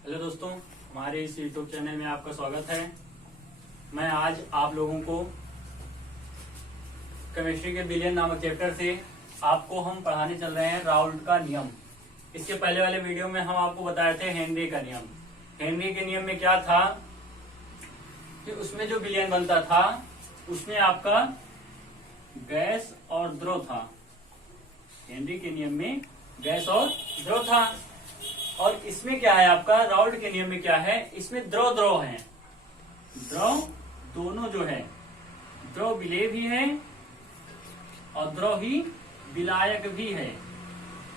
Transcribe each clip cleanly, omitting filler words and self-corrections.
Hello दोस्तों, हमारे इस यूट्यूब चैनल में आपका स्वागत है। मैं आज आप लोगों को केमिस्ट्री के विलयन नामक चैप्टर से आपको हम पढ़ाने चल रहे हैं राउल्ट का नियम। इसके पहले वाले वीडियो में हम आपको बताए थे हेनरी का नियम। हेनरी के नियम में क्या था कि उसमें जो विलयन बनता था उसमें आपका गैस और द्रव था। हेनरी के नियम में गैस और द्रव था। और इसमें क्या है, आपका राउल्ट के नियम में क्या है, इसमें द्रव द्रव है। द्रव दोनों जो है, द्रव विलेय भी है और द्रव ही विलायक भी है।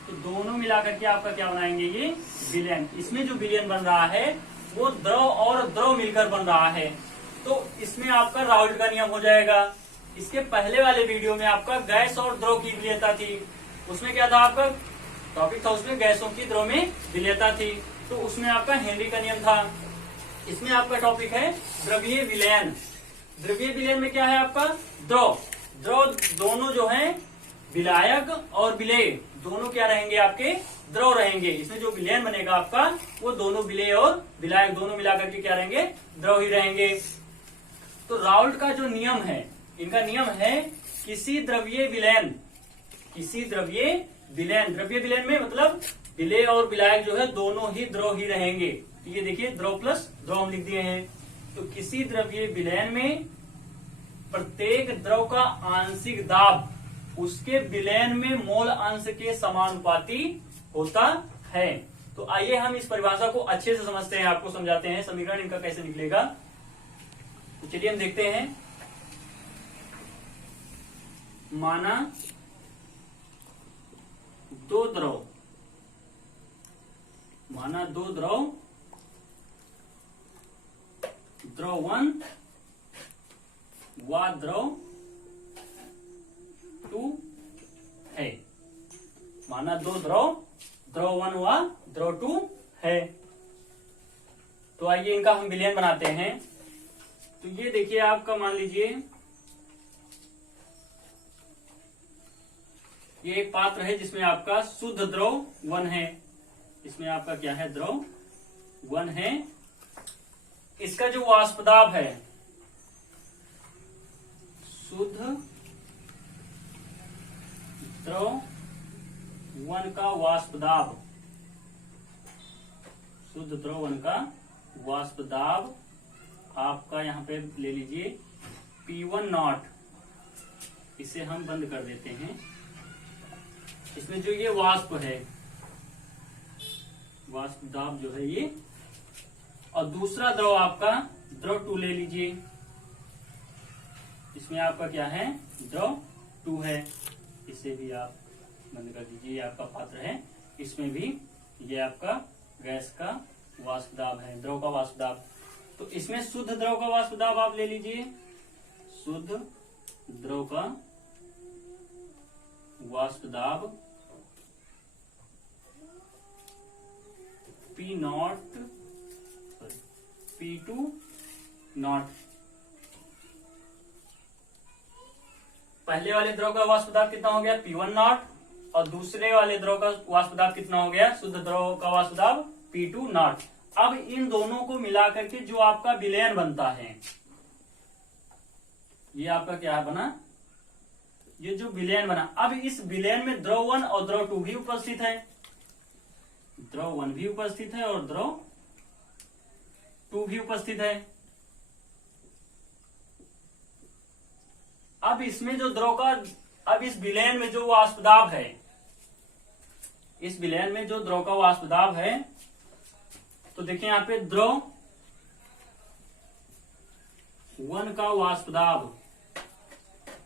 तो दोनों मिलाकर के आपका क्या बनाएंगे, ये विलयन। इसमें जो विलयन बन रहा है वो द्रव और द्रव मिलकर बन रहा है, तो इसमें आपका राउल्ट का नियम हो जाएगा। इसके पहले वाले वीडियो में आपका गैस और द्रव की विलेयता थी। उसमें क्या था, आपका टॉपिक था उसमें गैसों की द्रव में विलेयता थी, तो उसमें आपका हेनरी का नियम था। इसमें आपका टॉपिक है द्रवीय विलयन। द्रवीय विलयन में क्या है, आपका द्रव द्रव दोनों जो है विलायक और विलेय दोनों क्या रहेंगे, आपके द्रव रहेंगे। इसमें जो विलयन बनेगा आपका वो दोनों विलेय और विलायक दोनों मिलाकर के क्या रहेंगे, द्रव ही रहेंगे। तो राउल्ट का जो नियम है, इनका नियम है किसी द्रवीय विलयन द्रव्य विलयन में मतलब विलेय और विलायक जो है दोनों ही द्रव ही रहेंगे। तो ये देखिए द्रव प्लस द्रव हम लिख दिए हैं। तो किसी द्रव्य विलयन में प्रत्येक द्रव का आंशिक दाब उसके विलयन में मोल अंश के समानुपाती होता है। तो आइए हम इस परिभाषा को अच्छे से समझते हैं, आपको समझाते हैं समीकरण इनका कैसे निकलेगा। तो चलिए हम देखते हैं। माना दो द्रव द्रव 1 व द्रव 2 है। माना दो द्रव 1 व द्रव 2 है। तो आइए इनका हम विलयन बनाते हैं। तो ये देखिए, आपका मान लीजिए ये एक पात्र है जिसमें आपका शुद्ध द्रव 1 है। इसमें आपका क्या है, द्रव 1 है। इसका जो वाष्प दाब है, शुद्ध द्रव 1 का वाष्प दाब, शुद्ध द्रव 1 का वाष्प दाब आपका यहां पे ले लीजिए P1 नॉट। इसे हम बंद कर देते हैं। इसमें जो ये वाष्प है, वाष्प दाब जो है ये, और दूसरा द्रव आपका द्रव 2 ले लीजिए। इसमें आपका क्या है, द्रव 2 है। इसे भी आप बंद कर दीजिए। ये आपका पात्र है, इसमें भी ये आपका गैस का वाष्प दाब है, द्रव का वाष्प दाब। तो इसमें शुद्ध द्रव का वाष्प दाब आप ले लीजिए। शुद्ध द्रव का वाष्प दाब P नॉट P2 नॉट। पहले वाले द्रव का वाष्प दाब कितना हो गया, P1 नॉट, और दूसरे वाले द्रव का वाष्प दाब कितना हो गया, शुद्ध द्रव का वाष्प दाब P2 नॉट। अब इन दोनों को मिलाकर के जो आपका विलयन बनता है, ये आपका क्या बना, ये जो विलयन बना। अब इस विलयन में द्रव 1 और द्रव 2 भी उपस्थित है। द्रव 1 भी उपस्थित है और द्रव 2 भी उपस्थित है। अब इसमें जो द्रव का, अब इस विलयन में जो वाष्प दाब है, इस विलयन में जो द्रव का वाष्प दाब है, तो देखिए यहां पे द्रव 1 का वाष्प दाब,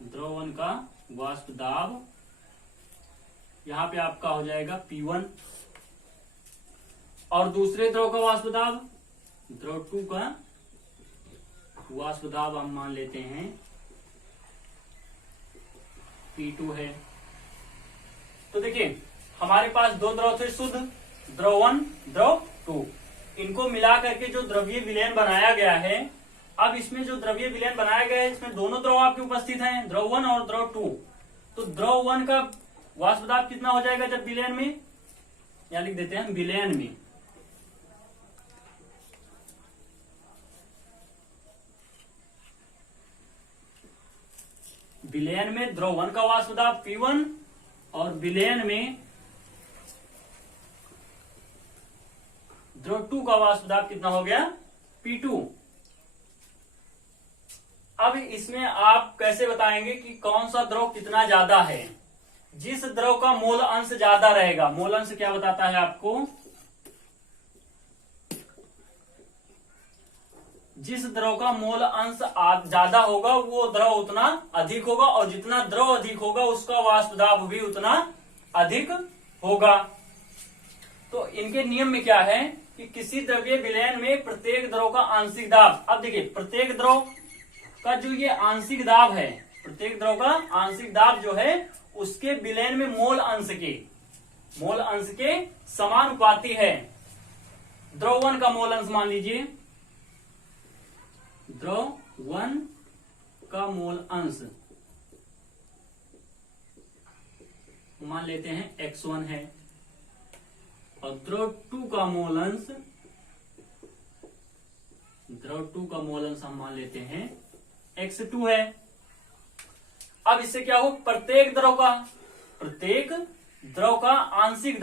द्रव 1 का वाष्प दाब यहां पे आपका हो जाएगा P1, और दूसरे द्रव का वाष्प दाब, द्रव 2 का वाष्प दाब हम मान लेते हैं P2 है। तो देखिए हमारे पास दो द्रव थे, शुद्ध द्रव 1 द्रव 2। इनको मिला करके जो द्रव्य विलयन बनाया गया है, अब इसमें जो द्रव्य विलयन बनाया गया है इसमें दोनों द्रव आपके उपस्थित हैं, द्रव 1 और द्रव 2। तो द्रव 1 का वाष्प दाब कितना हो जाएगा जब विलयन में, या लिख देते हैं हम विलयन में, विलयन में द्रव 1 का वाष्प दाब P1 और विलयन में द्रव 2 का वाष्प दाब कितना हो गया P2। अब इसमें आप कैसे बताएंगे कि कौन सा द्रव कितना ज्यादा है। जिस द्रव का मोल अंश ज्यादा रहेगा, मोल अंश क्या बताता है आपको, जिस द्रव का मोल अंश ज्यादा होगा वो द्रव उतना अधिक होगा, और जितना द्रव अधिक होगा उसका वाष्प दाब भी उतना अधिक होगा। तो इनके नियम में क्या है कि किसी द्रव्य विलयन में प्रत्येक द्रव का आंशिक दाब, अब देखिए प्रत्येक द्रव का जो ये आंशिक दाब है, प्रत्येक द्रव का आंशिक दाब जो है उसके विलयन में मोल अंश के समानुपाती है। द्रव 1 का मोल अंश मान लीजिए, द्रव 1 का मोल अंश मान लेते हैं x1 है, और द्रव 2 का मोल अंश हम मान लेते हैं x2 है। अब इससे क्या हो, प्रत्येक द्रव का आंशिक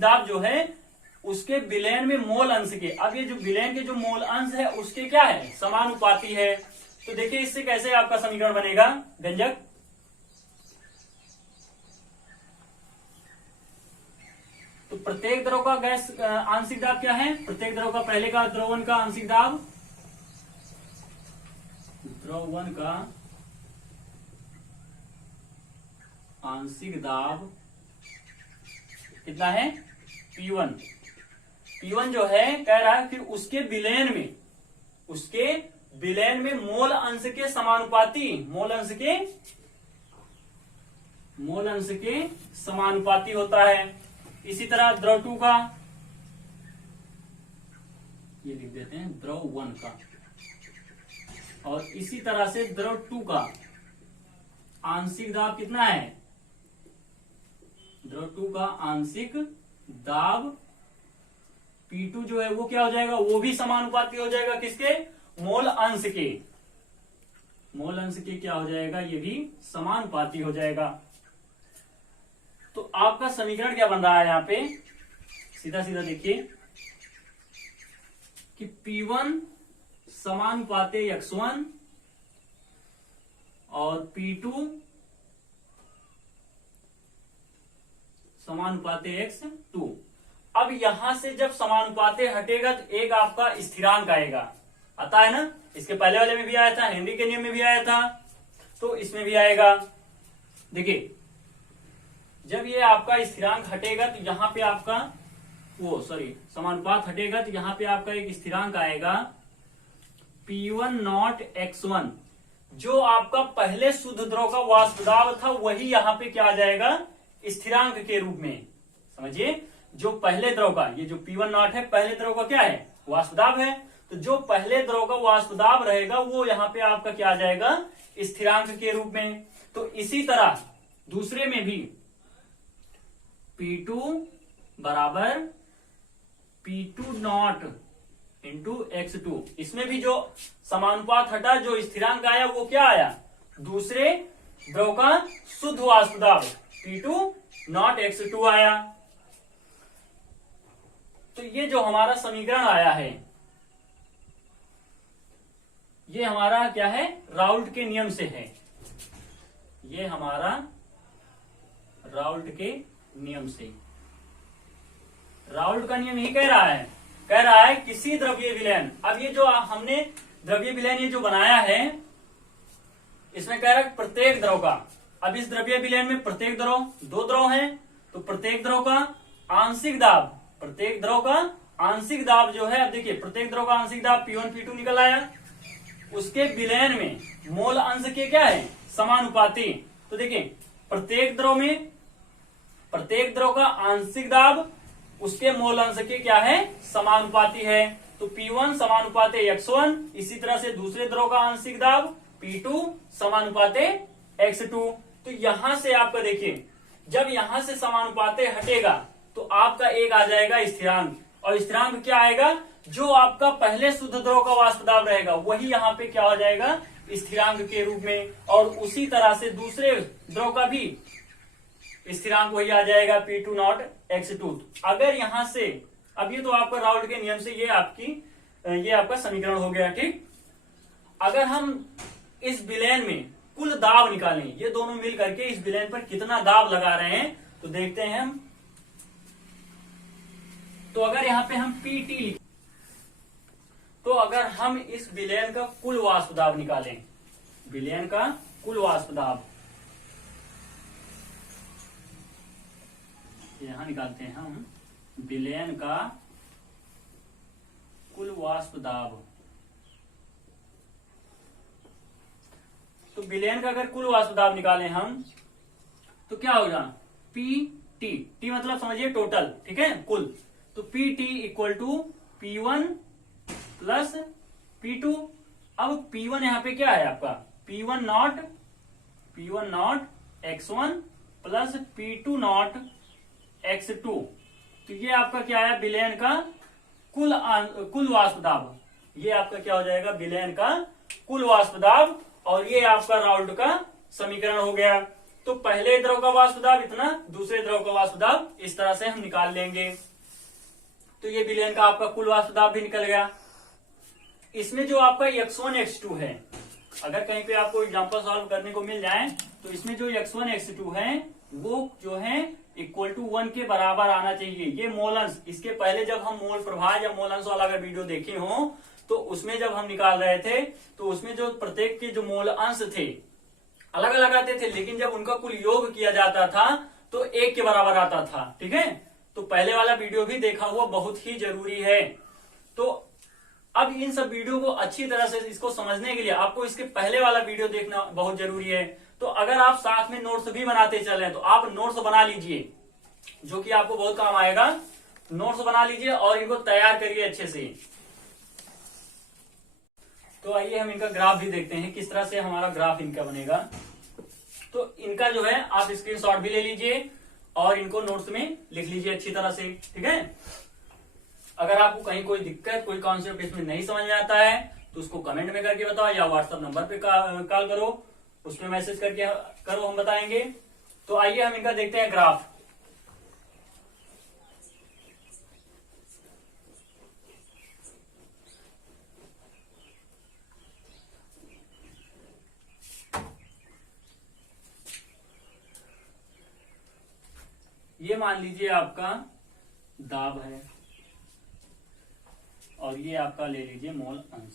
दाब जो है उसके विलयन में मोल अंश के, अब ये जो विलयन के जो मोल अंश है उसके क्या है, समानुपाती है। तो देखिए इससे कैसे आपका समीकरण बनेगा व्यंजक, तो प्रत्येक द्रव का गैस आंशिक दाब क्या है, प्रत्येक द्रव का पहले का द्रव 1 का आंशिक दाब, द्रव 1 का आंशिक दाब कितना है P1 जो है कह रहा है फिर उसके विलयन में मोल अंश के समानुपाती, मोल अंश के समानुपाती होता है। इसी तरह द्रव 2 का, ये लिख देते हैं द्रव 1 का, और इसी तरह से द्रव 2 का आंशिक दाब कितना है, द्रव 2 का आंशिक दाब P2 जो है वो क्या हो जाएगा, वो भी समानुपाती हो जाएगा किसके, मोल अंश के क्या हो जाएगा, ये भी समानुपाती हो जाएगा। तो आपका समीकरण क्या बन रहा है यहाँ पे, सीधा सीधा देखिए कि P1 समानुपाते x1 और P2 समानुपाते x2। अब यहां से जब समानुपाते हटेगा तो एक आपका स्थिरांक आएगा, आता है ना, इसके पहले वाले में भी आया था, हेनरी के नियम में भी आया था, तो इसमें भी आएगा। देखिए जब ये आपका स्थिरांक हटेगा तो यहाँ पे आपका समानुपात हटेगा तो यहाँ पे आपका एक स्थिरांक आएगा P1 नॉट x1, जो आपका पहले शुद्ध द्रव का वाष्प दाब था वही यहाँ पे क्या आ जाएगा, स्थिरांक के रूप में। समझिए जो पहले द्रव का, ये जो P1 नॉट है पहले द्रव का क्या है, वाष्प दाब है, तो जो पहले द्रव का वाष्प दाब रहेगा वो यहाँ पे आपका क्या आ जाएगा, स्थिरांक के रूप में। तो इसी तरह दूसरे में भी P2 बराबर P2 नॉट इंटू x2, इसमें भी जो समानुपात हटा, जो स्थिरांक आया वो क्या आया, दूसरे द्रव का शुद्ध वाष्प दाब P2 नॉट x2 आया। तो ये जो हमारा समीकरण आया है ये हमारा क्या है, राउल्ट के नियम से है, ये हमारा राउल्ट के नियम से, राउल्ट का नियम यही कह रहा है किसी द्रव्य विलयन, अब ये जो हमने द्रव्य विलयन ये जो बनाया है इसमें कह रहा है प्रत्येक द्रव का, अब इस द्रव्य विलयन में प्रत्येक द्रव, 2 द्रव हैं तो प्रत्येक द्रव का आंशिक दाब, प्रत्येक द्रव का आंशिक दाब जो है, अब देखिए प्रत्येक द्रव का आंशिक दाब P1 P2 निकल आया, उसके विलयन में मोल अंश के क्या है, समानुपाती। तो देखिए प्रत्येक द्रव का आंशिक दाब उसके मोल अंश के क्या है, समानुपाती है। तो P1 समानुपाते x1, इसी तरह से दूसरे द्रव का आंशिक दाब P2 समानुपाते x2। तो यहां से आपका देखिए जब यहां से समानुपाते हटेगा तो आपका एक आ जाएगा स्थिरांक, और स्थिरांक क्या आएगा, जो आपका पहले शुद्ध द्रव का वाष्प दाब रहेगा वही यहाँ पे क्या हो जाएगा, स्थिरांक के रूप में, और उसी तरह से दूसरे द्रव का भी स्थिरांक वही आ जाएगा P2 नॉट x2। अगर यहां से, अब ये तो आपका राउल्ट के नियम से ये आपका समीकरण हो गया, ठीक। अगर हम इस विलयन में कुल दाब निकालें, ये दोनों मिल करके इस विलयन पर कितना दाब लगा रहे हैं, तो देखते हैं हम। तो अगर यहां पे हम PT लिखें, तो अगर हम इस विलयन का कुल वाष्प दाब निकालें, विलयन का कुल वाष्प दाब यहां निकालते हैं हम, विलयन का कुल वाष्प दाब। तो विलयन का अगर कुल वाष्प दाब निकालें हम, तो क्या होगा, PT, T मतलब समझिए टोटल, ठीक है, कुल। तो PT equal to P1 plus P2। अब P1 यहां पे क्या है आपका, P1 not x1 plus P2 not x2। तो ये आपका क्या है, विलयन का कुल वाष्प दाब। ये आपका क्या हो जाएगा, विलयन का कुल वाष्प दाब, और ये आपका राउल्ट का समीकरण हो गया। तो पहले द्रव का वाष्प दाब इतना, दूसरे द्रव का वाष्प दाब इस तरह से हम निकाल लेंगे। तो ये विलयन का आपका कुल वाष्प दाब भी निकल गया। इसमें जो आपका x1 x2 है, अगर कहीं पे आपको एग्जांपल सॉल्व करने को मिल जाए, तो इसमें जो x1 x2 है वो जो है इक्वल टू 1 के बराबर आना चाहिए। ये मोल अंश, इसके पहले जब हम मोल प्रभाव या मोल अंश वाला अगर वीडियो देखे हो, तो उसमें जब हम निकाल रहे थे, तो उसमें जो प्रत्येक के जो मोल अंश थे अलग अलग आते थे, लेकिन जब उनका कुल योग किया जाता था तो 1 के बराबर आता था, ठीक है। तो पहले वाला वीडियो भी देखा हुआ बहुत ही जरूरी है। तो अब इन सब वीडियो को अच्छी तरह से इसको समझने के लिए आपको इसके पहले वाला वीडियो देखना बहुत जरूरी है। तो अगर आप साथ में नोट्स भी बनाते चले, तो आप नोट्स बना लीजिए, जो कि आपको बहुत काम आएगा। नोट्स बना लीजिए और इनको तैयार करिए अच्छे से। तो आइए हम इनका ग्राफ भी देखते हैं, किस तरह से हमारा ग्राफ इनका बनेगा। तो इनका जो है आप स्क्रीनशॉट भी ले लीजिए और इनको नोट्स में लिख लीजिए अच्छी तरह से, ठीक है। अगर आपको कहीं कोई दिक्कत, कोई कॉन्सेप्ट इसमें नहीं समझ में आता है, तो उसको कमेंट में करके बताओ, या व्हाट्सएप नंबर पे कॉल करो, उसमें मैसेज करके करो, हम बताएंगे। तो आइए हम इनका देखते हैं ग्राफ। ये मान लीजिए आपका दाब है, और ये आपका ले लीजिए मोल अंश।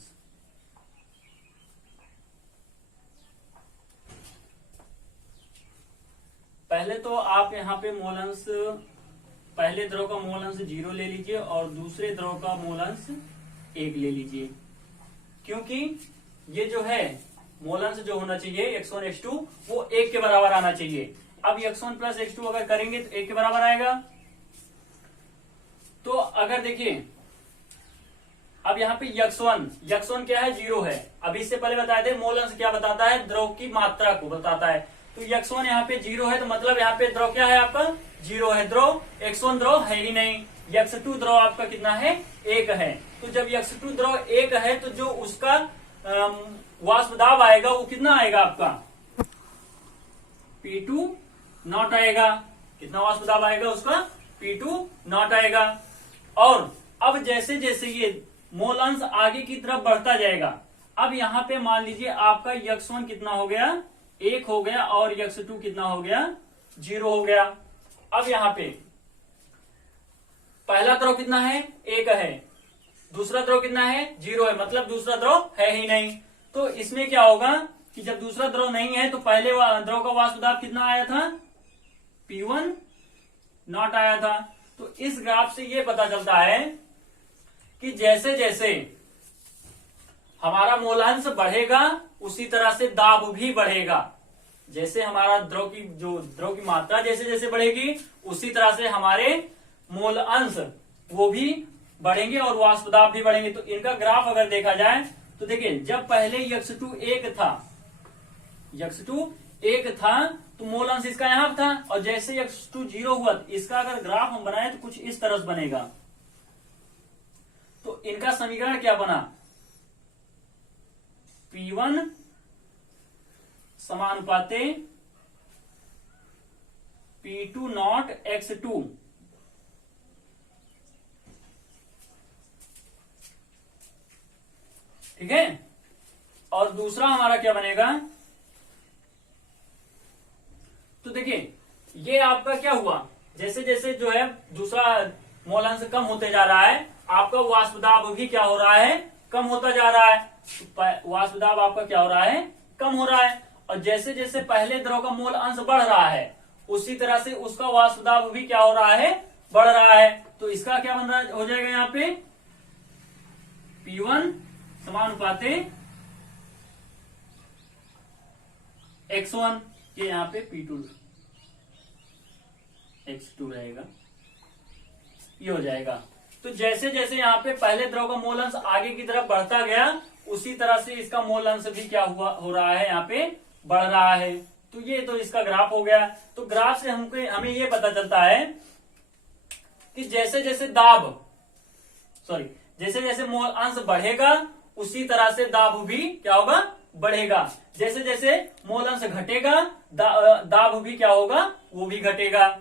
पहले तो आप यहाँ पे मोल अंश, पहले द्रव का मोल अंश 0 ले लीजिए और दूसरे द्रव का मोल अंश 1 ले लीजिए, क्योंकि ये जो है मोल अंश जो होना चाहिए x1 x2 वो 1 के बराबर आना चाहिए। अब x1 प्लस x2 अगर करेंगे तो 1 के बराबर आएगा। तो अगर देखिए, अब यहाँ पे x1 क्या है, 0 है। अभी इससे पहले बताए थे मोल अंश क्या बताता है, द्रव की मात्रा को बताता है। तो x1 यहाँ पे 0 है, तो मतलब यहाँ पे द्रव क्या है आपका, 0 है द्रव। x1 द्रव है ही नहीं। x2 द्रव आपका कितना है, 1 है। तो जब x2 द्रव 1 है, तो जो उसका वाष्प दाब आएगा वो कितना आएगा आपका, P2 नॉट आएगा। कितना वाष्प दाब आएगा उसका, P2 नॉट आएगा। और अब जैसे जैसे ये मोल अंश आगे की तरफ बढ़ता जाएगा, अब यहाँ पे मान लीजिए आपका x1 कितना हो गया, 1 हो गया, और x2 कितना हो गया, 0 हो गया। अब यहाँ पे पहला द्रव कितना है, 1 है, दूसरा द्रव कितना है, 0 है, मतलब दूसरा द्रव है ही नहीं। तो इसमें क्या होगा कि जब दूसरा द्रव नहीं है, तो पहले द्रव का वाष्प दाब कितना आया था, P1 नॉट आया था। तो इस ग्राफ से ये पता चलता है कि जैसे जैसे हमारा मोलांश बढ़ेगा, उसी तरह से दाब भी बढ़ेगा। जैसे हमारा द्रव की मात्रा जैसे जैसे बढ़ेगी, उसी तरह से हमारे मोल अंश वो भी बढ़ेंगे और वाष्प दाब भी बढ़ेंगे। तो इनका ग्राफ अगर देखा जाए, तो देखिए जब पहले x2 1 था, तो मोल अंश इसका यहां था, और जैसे x2 0 हुआ, इसका अगर ग्राफ हम बनाए तो कुछ इस तरह से बनेगा। तो इनका समीकरण क्या बना, P1 समानुपाते P2 नॉट X2। ठीक है। और दूसरा हमारा क्या बनेगा, तो देखिए ये आपका क्या हुआ, जैसे जैसे जो है दूसरा मोलांश कम होते जा रहा है, आपका वाष्प दाब भी क्या हो रहा है, कम होता जा रहा है। वाष्प दाब आपका क्या हो रहा है, कम हो रहा है। और जैसे जैसे पहले द्रव का मोल अंश बढ़ रहा है, उसी तरह से उसका वाष्प दाब भी क्या हो रहा है, बढ़ रहा है। तो इसका क्या बन रहा हो जाएगा यहाँ पे, P1 समानुपाते X1, ये यहाँ पे P2 X2 रहेगा, ये हो जाएगा। तो जैसे जैसे यहाँ पे पहले द्रव का मोल अंश आगे की तरफ बढ़ता गया, उसी तरह से इसका मोल अंश भी क्या हुआ हो रहा है, यहाँ पे बढ़ रहा है। तो ये तो इसका ग्राफ हो गया। तो ग्राफ से हमें ये पता चलता है कि जैसे जैसे जैसे जैसे मोल अंश बढ़ेगा, उसी तरह से दाब भी क्या होगा, बढ़ेगा। जैसे जैसे मोल अंश घटेगा, दाब भी क्या होगा, वो भी घटेगा।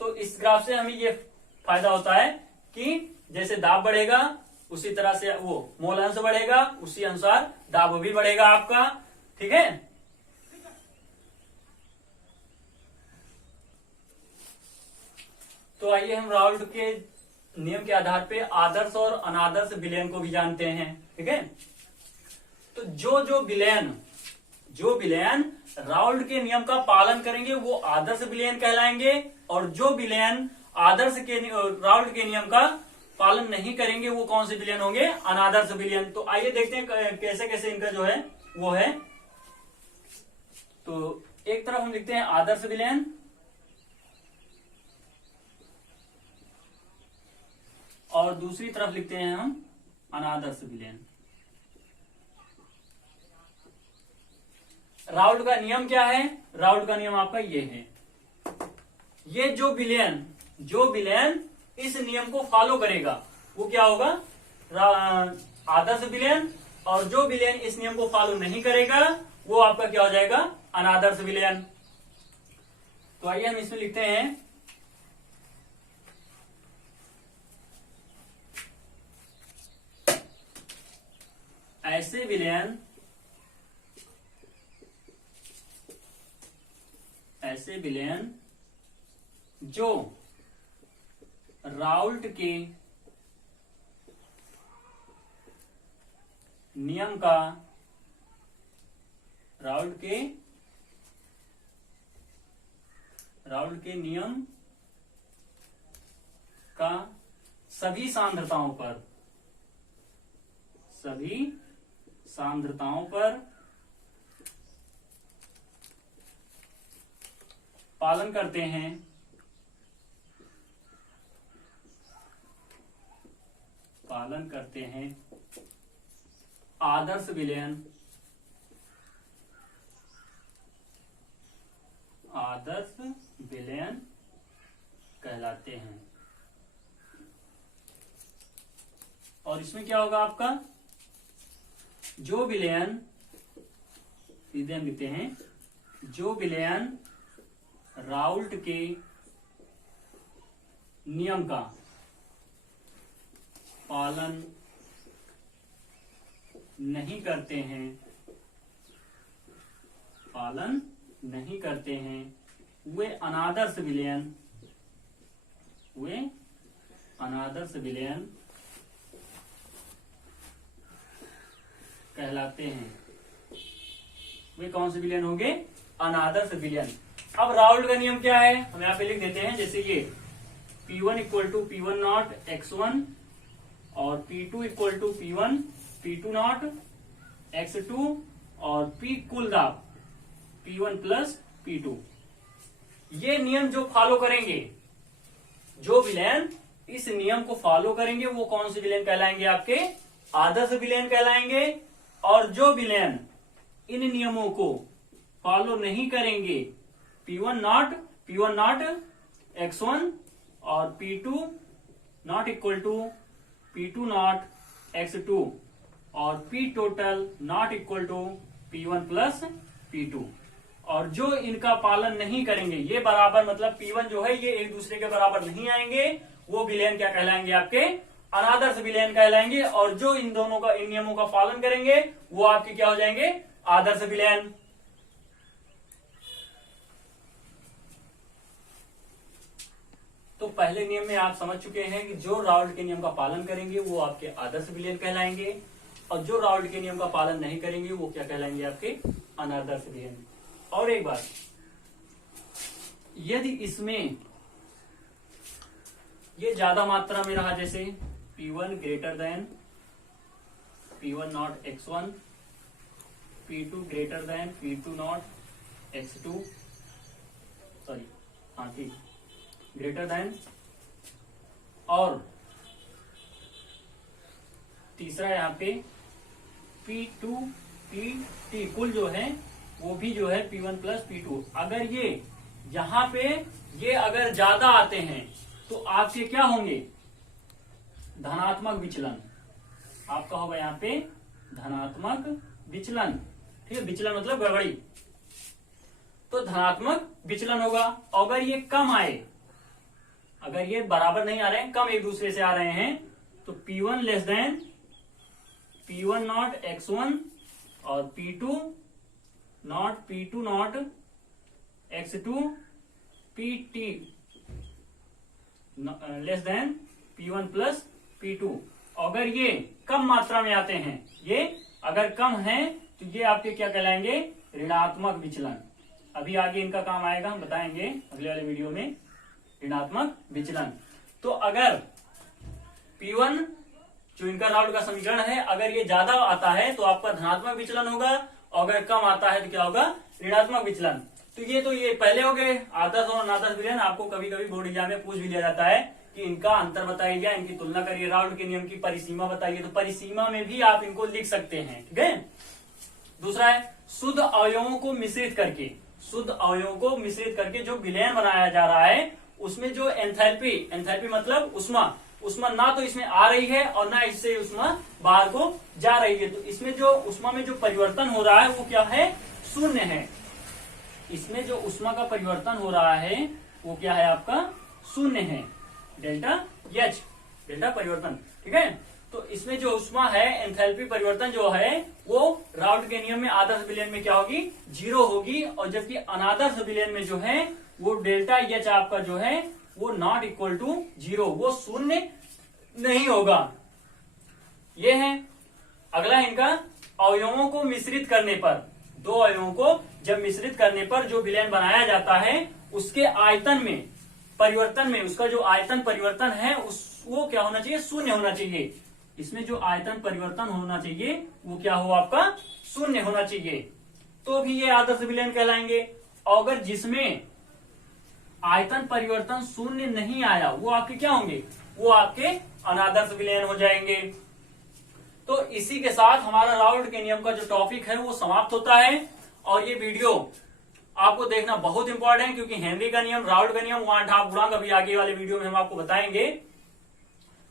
तो इस ग्राफ से हमें ये फायदा होता है कि जैसे दाब बढ़ेगा, उसी तरह से वो मोल अंश बढ़ेगा, उसी अनुसार दाब भी बढ़ेगा आपका। ठीक है। तो आइए हम राउल्ट के नियम के आधार पे आदर्श और अनादर्श विलयन को भी जानते हैं। ठीक है। तो जो विलयन राउल्ट के नियम का पालन करेंगे वो आदर्श विलयन कहलाएंगे, और जो विलयन राउल्ट के नियम का पालन नहीं करेंगे वो कौन से विलयन होंगे, अनादर्श विलयन। तो आइए देखते हैं कैसे कैसे इनका जो है वो है। तो एक तरफ हम लिखते हैं आदर्श विलयन, और दूसरी तरफ लिखते हैं हम अनादर्श विलयन। राउल्ट का नियम क्या है, राउल्ट का नियम आपका ये है, ये जो विलयन इस नियम को फॉलो करेगा वो क्या होगा, आदर्श विलयन, और जो विलयन इस नियम को फॉलो नहीं करेगा वो आपका क्या हो जाएगा, अनादर्श विलयन। तो आइए हम इसमें लिखते हैं ऐसे विलयन जो राउल्ट के नियम का सभी सांद्रताओं पर पालन करते हैं, आदर्श विलयन कहलाते हैं। और इसमें क्या होगा आपका, जो विलयन, सीधे हम लिखते हैं, जो विलयन राउल्ट के नियम का पालन नहीं करते हैं, वे अनादर्श विलयन कहलाते हैं। वे कौन से विलयन होंगे, अनादर्श विलयन। अब राउल्ट का नियम क्या है, हम यहाँ पे लिख देते हैं, जैसे ये P1 equal to P1 not X1 और P2 equal to P2 not X2 और P कुल दाब P1 प्लस P2। ये नियम जो फॉलो करेंगे, जो विलयन इस नियम को फॉलो करेंगे वो कौन से विलयन कहलाएंगे, आपके आदर्श विलयन कहलाएंगे। और जो विलयन इन नियमों को फॉलो नहीं करेंगे, P1 नॉट X1 और P2 not equal to P2 not X2 और P total not equal to P1 plus P2। और जो इनका पालन नहीं करेंगे, ये बराबर मतलब P1 जो है ये एक दूसरे के बराबर नहीं आएंगे, वो विलेन क्या कहलाएंगे? आपके अनादर्श विलेन कहलाएंगे। और जो इन दोनों का, इन नियमों का पालन करेंगे, वो आपके क्या हो जाएंगे? आदर्श विलेन। तो पहले नियम में आप समझ चुके हैं कि जो राउल्ट के नियम का पालन करेंगे वो आपके आदर्श विलेन कहलाएंगे, और जो राउल्ट के नियम का पालन नहीं करेंगे वो क्या कहलाएंगे? आपके अनादर्श विलेन। और एक बात, यदि इसमें ये ज्यादा मात्रा में रहा, जैसे P1 greater than P1 not x1, P2 greater than P2 not x2, sorry हाँ ठीक, ग्रेटर देन, और तीसरा यहाँ पे P2 PT कुल जो है वो भी जो है P1 प्लस P2। अगर ये यहाँ पे ये अगर ज्यादा आते हैं तो आपके क्या होंगे? धनात्मक विचलन। आपका होगा यहाँ पे धनात्मक विचलन। ठीक है, विचलन मतलब गड़बड़ी। तो धनात्मक विचलन होगा। अगर ये कम आए, अगर ये बराबर नहीं आ रहे हैं, कम एक दूसरे से आ रहे हैं, तो P1 less than P1 not x1 और P2 not x2, PT less than P1 plus P2। अगर ये कम मात्रा में आते हैं, ये अगर कम है तो ये आपके क्या कहलाएंगे? ऋणात्मक विचलन। अभी आगे इनका काम आएगा, हम बताएंगे अगले वाले वीडियो में, ऋणात्मक विचलन। तो अगर P1 जो इनका राउल्ट का समीकरण है, अगर ये ज्यादा आता है तो आपका धनात्मक विचलन होगा, और अगर कम आता है तो क्या होगा? ऋणात्मक विचलन। तो ये पहले हो गए आदर्श और अनादर्श विलेन। आपको कभी कभी बोर्ड एग्जाम में पूछ भी लिया जाता है कि इनका अंतर बताइए या इनकी तुलना करिए, राउल्ट के नियम की परिसीमा बताइए। तो परिसीमा में भी आप इनको लिख सकते हैं। ठीक है। दूसरा है शुद्ध अवयवों को मिश्रित करके, शुद्ध अवयवों को मिश्रित करके जो विलेन बनाया जा रहा है, उसमें जो एंथैल्पी मतलब उष्मा ना तो इसमें आ रही है और ना इससे उष्मा बाहर को जा रही है। तो इसमें जो उष्मा में जो परिवर्तन हो रहा है वो क्या है? शून्य है। इसमें जो उष्मा का परिवर्तन हो रहा है वो क्या है? आपका शून्य है, डेल्टा एच, डेल्टा परिवर्तन। ठीक है। तो इसमें जो उष्मा है, एंथैल्पी परिवर्तन जो है, वो राउल्ट के नियम में आदर्श विलेन में क्या होगी? 0 होगी। और जबकि अनादर्श विलेन में जो है वो डेल्टा एच आपका जो है वो नॉट इक्वल टू 0, वो शून्य नहीं होगा। ये है। अगला इनका अवयवों को मिश्रित करने पर, दो अवयवों को जब मिश्रित करने पर जो विलेन बनाया जाता है उसके आयतन में परिवर्तन में, उसका जो आयतन परिवर्तन है वो क्या होना चाहिए? शून्य होना चाहिए। इसमें जो आयतन परिवर्तन होना चाहिए वो क्या हो? आपका शून्य होना चाहिए, तो भी ये आदर्श विलेन कहलाएंगे। अगर जिसमें आयतन परिवर्तन शून्य नहीं आया वो आपके क्या होंगे? वो आपके अनादर्श विलेन हो जाएंगे। तो इसी के साथ हमारा राउल्ट के नियम का जो टॉपिक है वो समाप्त होता है। और ये वीडियो आपको देखना बहुत इंपॉर्टेंट है, क्योंकि हेनरी का नियम, राउल्ट का नियम, वहां ढाप गुणांक अभी आगे वाले वीडियो में हम आपको बताएंगे।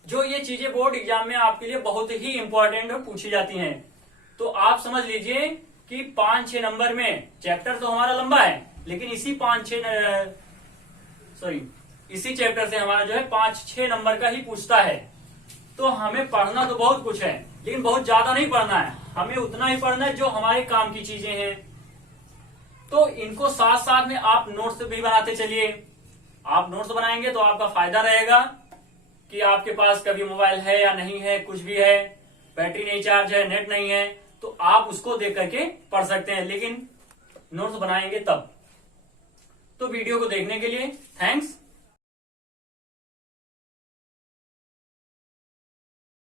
जो ये चीजें बोर्ड एग्जाम में आपके लिए बहुत ही इंपॉर्टेंट पूछी जाती हैं। तो आप समझ लीजिए कि 5-6 नंबर में, चैप्टर तो हमारा लंबा है लेकिन इसी चैप्टर से हमारा जो है 5-6 नंबर का ही पूछता है। तो हमें पढ़ना तो बहुत कुछ है लेकिन बहुत ज्यादा नहीं पढ़ना है, हमें उतना ही पढ़ना है जो हमारे काम की चीजें हैं। तो इनको साथ साथ में आप नोट्स भी बनाते चलिए। आप नोट्स बनाएंगे तो आपका फायदा रहेगा कि आपके पास कभी मोबाइल है या नहीं है, कुछ भी है, बैटरी नहीं चार्ज है, नेट नहीं है, तो आप उसको देख करके पढ़ सकते हैं, लेकिन नोट्स बनाएंगे तब। तो वीडियो को देखने के लिए थैंक्स।